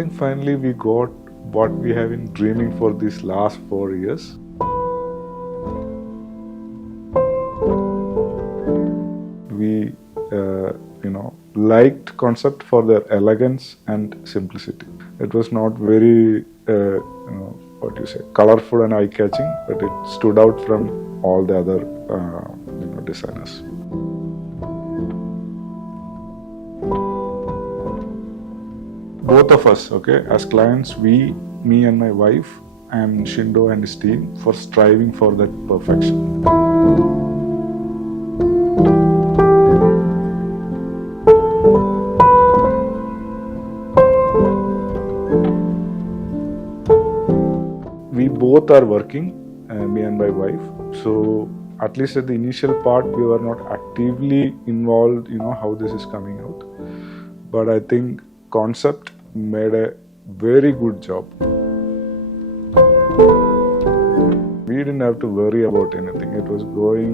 think finally we got what we have been dreaming for these last 4 years. We, liked concept for their elegance and simplicity. It was not very, colorful and eye-catching, but it stood out from all the other, designers. Both of us, as clients, me and my wife, and Shindo and his team, for striving for that perfection. We both are working, me and my wife. So at least at the initial part, we were not actively involved, how this is coming out. But I think concept made a very good job. We didn't have to worry about anything. It was going,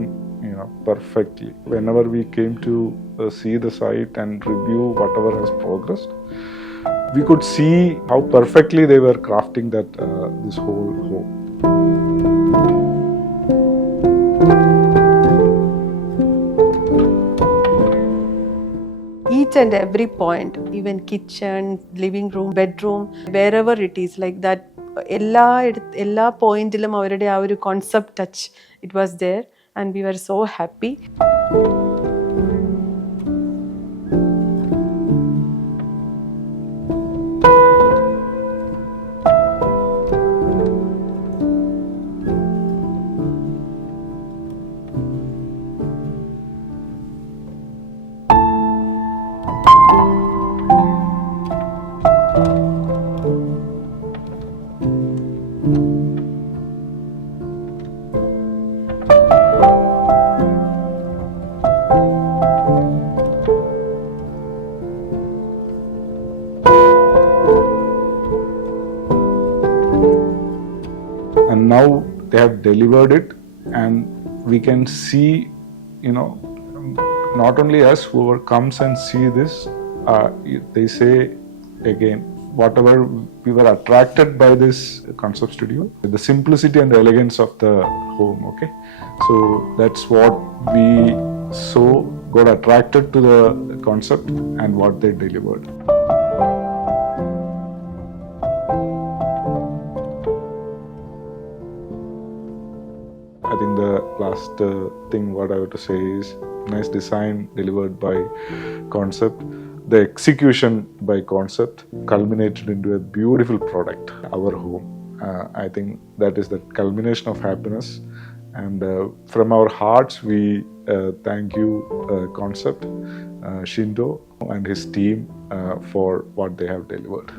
perfectly. Whenever we came to see the site and review whatever has progressed, we could see how perfectly they were crafting that this whole home. Each and every point, even kitchen, living room, bedroom, wherever it is, like that, എല്ലാ പോയിന്റിലും അവരുടെ ആ ഒരു concept touch it was there and we were so happy. And now they have delivered it, and we can see, not only us, whoever comes and see this, they say again, whatever we were attracted by this concept studio, the simplicity and the elegance of the home, So that's what we so got attracted to the concept and what they delivered. I think the last thing what I have to say is nice design delivered by concept. The execution by concept culminated into a beautiful product, our home. I think that is the culmination of happiness. And from our hearts, we thank you, concept, Shindo and his team, for what they have delivered.